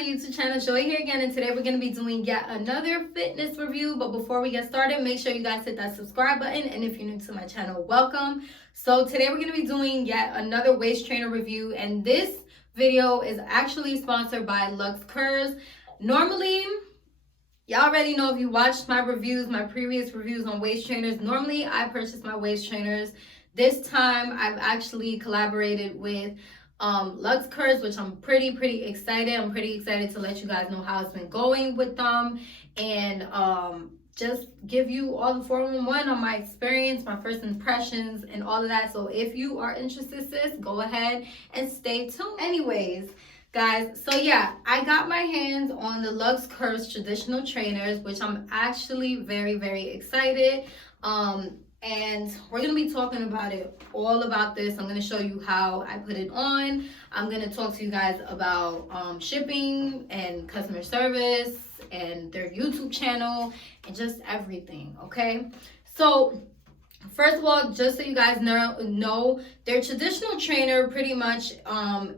my YouTube channel. Joy here again, and today we're going to be doing yet another fitness review. But before we get started, make sure you guys hit that subscribe button, and if you're new to my channel, welcome. So today we're going to be doing yet another waist trainer review, and this video is actually sponsored by Luxx. Normally, y'all already know if you watched my reviews, my previous reviews on waist trainers, normally I purchase my waist trainers. This time I've actually collaborated with Luxx, which I'm pretty excited. I'm pretty excited to let you guys know how it's been going with them, and just give you all the 411 on my experience, my first impressions, and all of that. So if you are interested, sis, go ahead and stay tuned. Anyways, guys, so yeah, I got my hands on the Luxx traditional trainers, which I'm actually very excited. And we're going to be talking about it, all about this. I'm going to show you how I put it on. I'm going to talk to you guys about shipping and customer service and their YouTube channel and just everything, okay? So first of all, just so you guys know, their traditional trainer pretty much,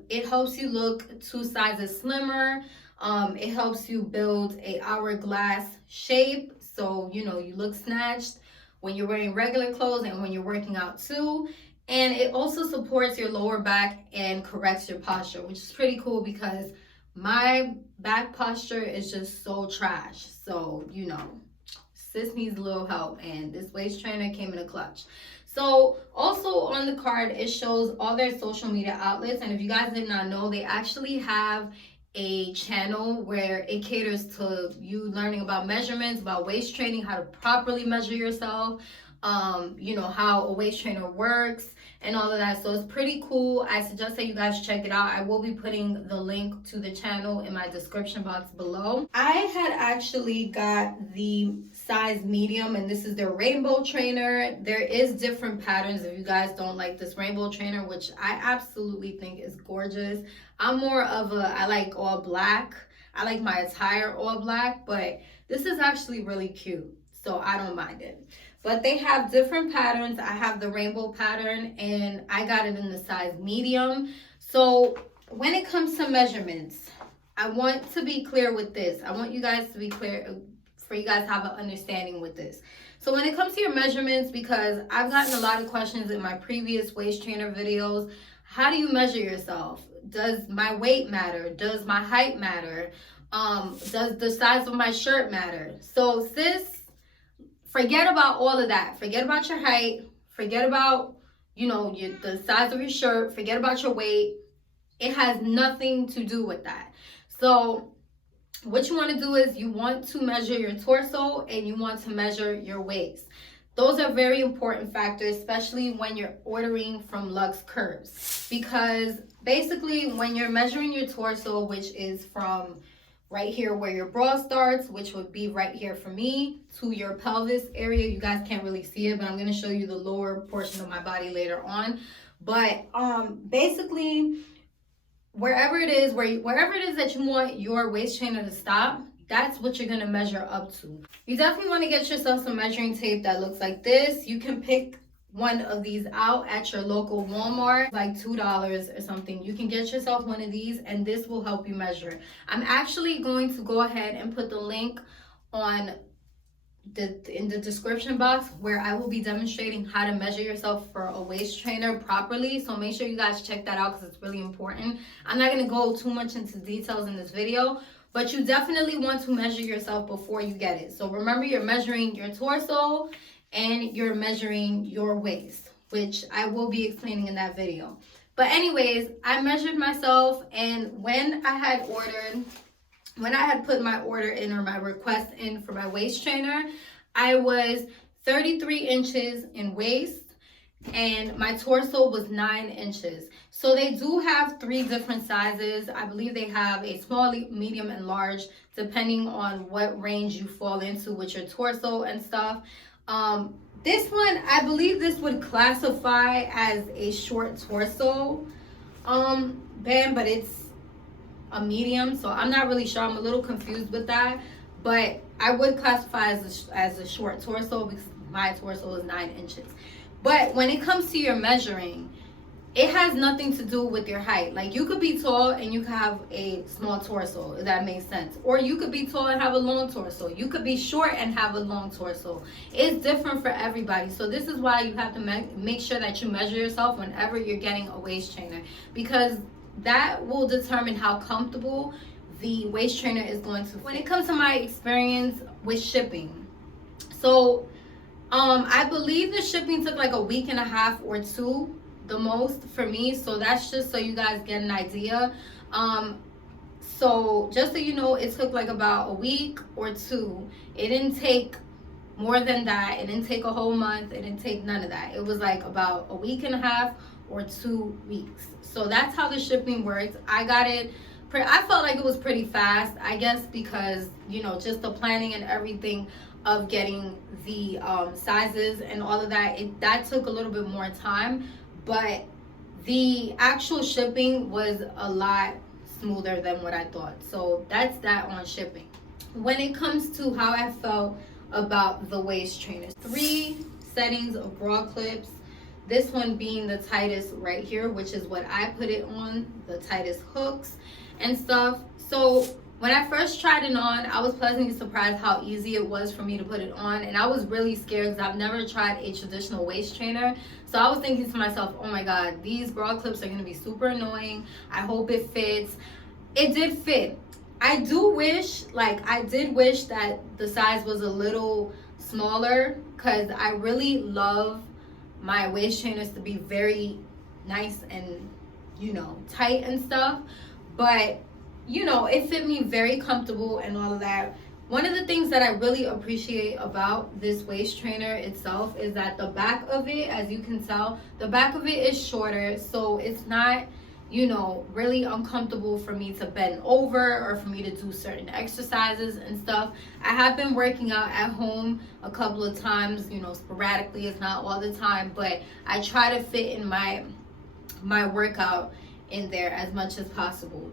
it helps you look 2 sizes slimmer. It helps you build a hourglass shape, so you know you look snatched when you're wearing regular clothes and when you're working out too. And it also supports your lower back and corrects your posture, which is pretty cool because my back posture is just so trash. So, you know, sis needs a little help, and this waist trainer came in a clutch. So also on the card, it shows all their social media outlets. And if you guys did not know, they actually have a channel where it caters to you learning about measurements, about waist training, how to properly measure yourself, you know, how a waist trainer works and all of that. So it's pretty cool. I suggest that you guys check it out. I will be putting the link to the channel in my description box below. I had actually got the size medium, and this is their rainbow trainer. There is different patterns if you guys don't like this rainbow trainer, which I absolutely think is gorgeous. I'm more of I like all black. I like my attire all black, but this is actually really cute, so I don't mind it. But they have different patterns. I have the rainbow pattern, and I got it in the size medium. So when it comes to measurements, I want to be clear with this. I want you guys to be clear, for you guys to have an understanding with this. So when it comes to your measurements, because I've gotten a lot of questions in my previous waist trainer videos, how do you measure yourself? Does my weight matter? Does my height matter? Does the size of my shirt matter? So sis, forget about all of that. Forget about your height. Forget about, you know, the size of your shirt. Forget about your weight. It has nothing to do with that. So what you want to do is you want to measure your torso and you want to measure your waist. Those are very important factors, especially when you're ordering from Luxx, because basically when you're measuring your torso, which is from right here where your bra starts, which would be right here for me, to your pelvis area. You guys can't really see it, but I'm going to show you the lower portion of my body later on. But basically, wherever it is that you want your waist trainer to stop, that's what you're going to measure up to. You definitely want to get yourself some measuring tape that looks like this. You can pick one of these out at your local Walmart, like $2 or something. You can get yourself one of these, and this will help you measure. I'm actually going to go ahead and put the link in the description box where I will be demonstrating how to measure yourself for a waist trainer properly. So make sure you guys check that out because it's really important. I'm not going to go too much into details in this video, but you definitely want to measure yourself before you get it. So remember, you're measuring your torso and you're measuring your waist, which I will be explaining in that video. But anyways, I measured myself, and when I had put my order in, or my request in for my waist trainer, I was 33 inches in waist and my torso was 9 inches. So they do have 3 different sizes. I believe they have a small, medium, and large, depending on what range you fall into with your torso and stuff. This one, I believe this would classify as a short torso band, but it's a medium, so I'm not really sure. I'm a little confused with that, but I would classify as a short torso because my torso is 9 inches. But when it comes to your measuring, it has nothing to do with your height. Like, you could be tall and you could have a small torso, if that makes sense. Or you could be tall and have a long torso. You could be short and have a long torso. It's different for everybody. So this is why you have to make sure that you measure yourself whenever you're getting a waist trainer, because that will determine how comfortable the waist trainer is going to. When it comes to my experience with shipping, so I believe the shipping took like a week and a half or two the most for me. So that's just so you guys get an idea. So just so you know, it took like about a week or two. It didn't take more than that. It didn't take a whole month. It didn't take none of that. It was like about a week and a half or 2 weeks. So that's how the shipping works. I got it. I felt like it was pretty fast, I guess, because, you know, just the planning and everything of getting the sizes and all of that, that took a little bit more time. But the actual shipping was a lot smoother than what I thought. So that's that on shipping. When it comes to how I felt about the waist trainers, 3 settings of bra clips. This one being the tightest right here, which is what I put it on, the tightest hooks and stuff. So when I first tried it on, I was pleasantly surprised how easy it was for me to put it on. And I was really scared because I've never tried a traditional waist trainer. So I was thinking to myself, oh my God, these bra clips are going to be super annoying. I hope it fits. It did fit. I did wish that the size was a little smaller, because I really love my waist trainers to be very nice and, you know, tight and stuff. But, you know, it fit me very comfortable and all of that. One of the things that I really appreciate about this waist trainer itself is that the back of it, as you can tell, the back of it is shorter. So it's not, you know, really uncomfortable for me to bend over or for me to do certain exercises and stuff. I have been working out at home a couple of times, you know, sporadically. It's not all the time, but I try to fit in my workout in there as much as possible.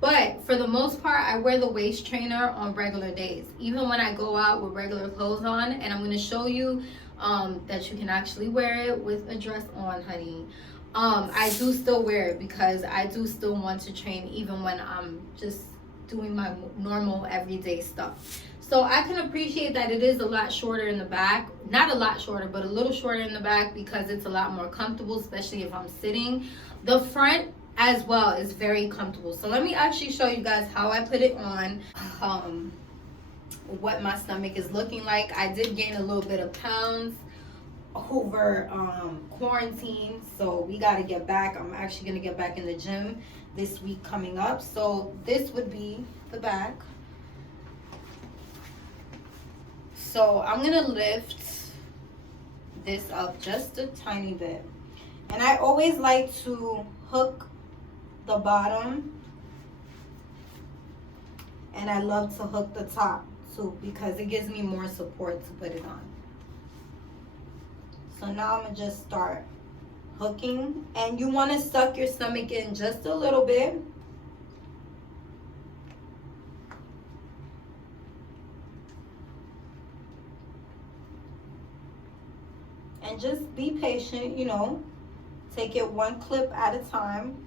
But for the most part, I wear the waist trainer on regular days, even when I go out with regular clothes on. And I'm going to show you that you can actually wear it with a dress on, honey. I do still wear it because I do still want to train even when I'm just doing my normal everyday stuff. So I can appreciate that it is a lot shorter in the back. Not a lot shorter, but a little shorter in the back, because it's a lot more comfortable, especially if I'm sitting. The front as well is very comfortable. So let me actually show you guys how I put it on, what my stomach is looking like. I did gain a little bit of pounds over quarantine, so we got to get back. I'm actually going to get back in the gym this week coming up. So this would be the back. So I'm going to lift this up just a tiny bit, and I always like to hook the bottom, and I love to hook the top too, because it gives me more support to put it on. So now I'm gonna just start hooking, and you want to suck your stomach in just a little bit. And just be patient, you know, take it one clip at a time.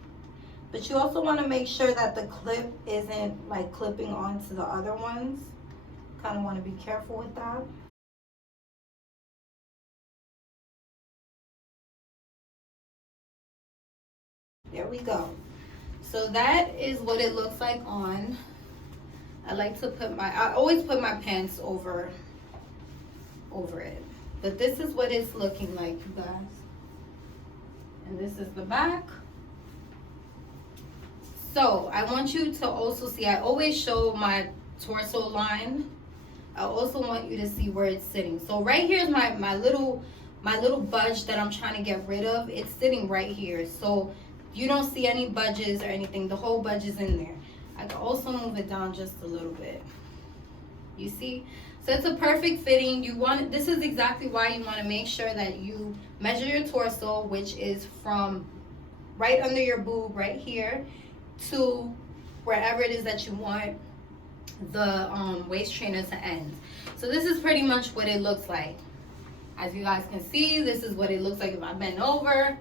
But you also want to make sure that the clip isn't like clipping onto the other ones. Kind of want to be careful with that. There we go. So that is what it looks like on. I always put my pants over it. But this is what it's looking like, you guys. And this is the back. So I want you to also see, I always show my torso line. I also want you to see where it's sitting. So right here is my little budge that I'm trying to get rid of. It's sitting right here. So you don't see any budges or anything. The whole budge is in there. I can also move it down just a little bit. You see? So it's a perfect fitting. This is exactly why you want to make sure that you measure your torso, which is from right under your boob right here to wherever it is that you want the waist trainer to end. So this is pretty much what it looks like. As you guys can see, this is what it looks like if I bend over.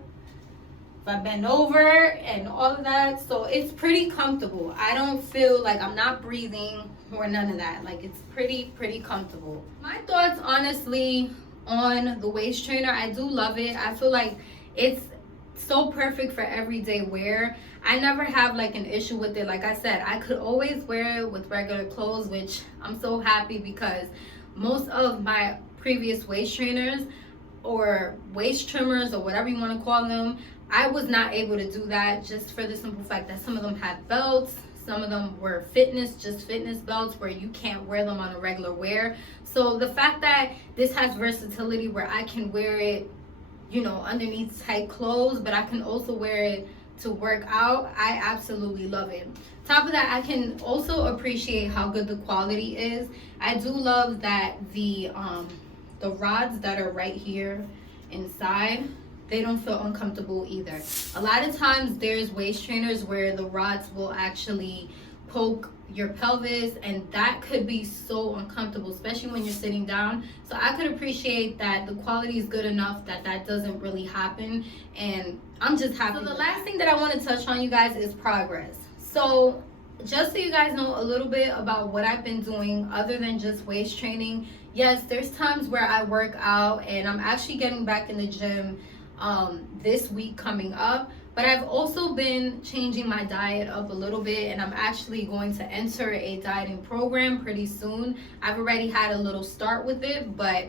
if I bend over and all of that. So it's pretty comfortable. I don't feel like I'm not breathing or none of that. Like, it's pretty comfortable. My thoughts, honestly, on the waist trainer, I do love it. I feel like it's so perfect for everyday wear. I never have like an issue with it. Like I said, I could always wear it with regular clothes, which I'm so happy, because most of my previous waist trainers or waist trimmers or whatever you want to call them, I was not able to do that, just for the simple fact that some of them had belts, some of them were just fitness belts where you can't wear them on a regular wear. So the fact that this has versatility where I can wear it, you know, underneath tight clothes, but I can also wear it to work out, I absolutely love it. Top of that, I can also appreciate how good the quality is. I do love that the rods that are right here inside, they don't feel uncomfortable either. A lot of times there's waist trainers where the rods will actually poke your pelvis, and that could be so uncomfortable, especially when you're sitting down. So I could appreciate that the quality is good enough that that doesn't really happen, and I'm just happy. So the last thing that I want to touch on, you guys, is progress. So just so you guys know a little bit about what I've been doing other than just waist training, yes, there's times where I work out, and I'm actually getting back in the gym this week coming up. But I've also been changing my diet up a little bit, and I'm actually going to enter a dieting program pretty soon. I've already had a little start with it, but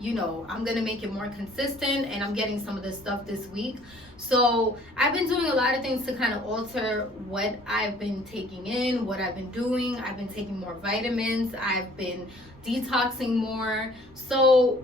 you know, I'm gonna make it more consistent, and I'm getting some of this stuff this week. So I've been doing a lot of things to kind of alter what I've been taking in, what I've been doing. I've been taking more vitamins, I've been detoxing more. So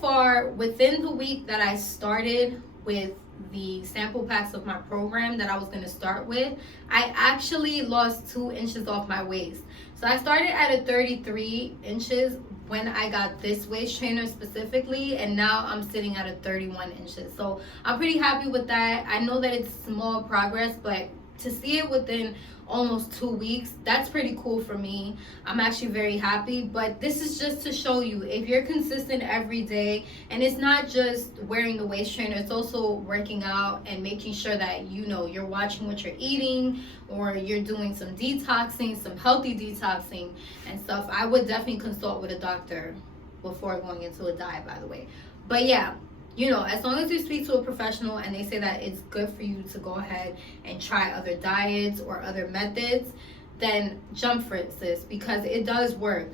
far, within the week that I started with the sample packs of my program that I was going to start with, I actually lost 2 inches off my waist. So I started at a 33 inches when I got this waist trainer specifically, and now I'm sitting at a 31 inches. So I'm pretty happy with that. I know that it's small progress, but to see it within almost 2 weeks, that's pretty cool for me. I'm actually very happy. But this is just to show you, if you're consistent every day, and it's not just wearing the waist trainer, it's also working out and making sure that, you know, you're watching what you're eating, or you're doing some detoxing, some healthy detoxing and stuff. I would definitely consult with a doctor before going into a diet, by the way. But yeah, you know, as long as you speak to a professional and they say that it's good for you to go ahead and try other diets or other methods, then jump for it, sis, because it does work.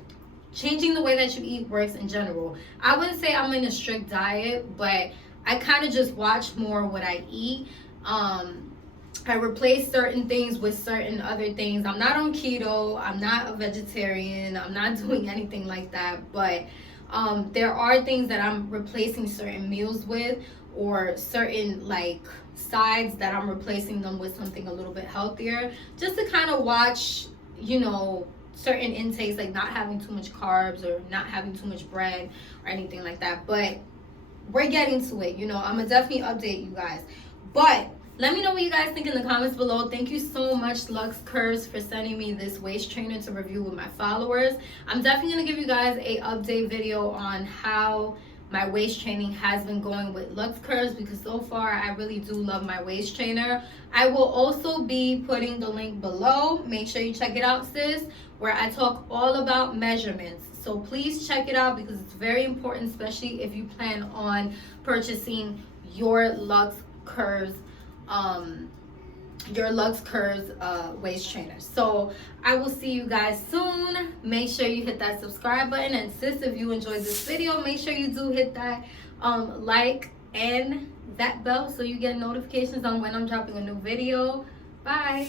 Changing the way that you eat works in general. I wouldn't say I'm in a strict diet, but I kind of just watch more what I eat. I replace certain things with certain other things. I'm not on keto, I'm not a vegetarian, I'm not doing anything like that, but there are things that I'm replacing certain meals with, or certain like sides that I'm replacing them with something a little bit healthier, just to kind of watch, you know, certain intakes, like not having too much carbs or not having too much bread or anything like that. But we're getting to it, you know. I'm gonna definitely update you guys. But let me know what you guys think in the comments below. Thank you so much, Luxx Curves, for sending me this waist trainer to review with my followers. I'm definitely going to give you guys a update video on how my waist training has been going with Luxx Curves, because so far I really do love my waist trainer. I will also be putting the link below. Make sure you check it out, sis, where I talk all about measurements. So please check it out, because it's very important, especially if you plan on purchasing your Luxx Curves waist trainer. So I will see you guys soon. Make sure you hit that subscribe button, and sis, if you enjoyed this video, make sure you do hit that like and that bell so you get notifications on when I'm dropping a new video. Bye.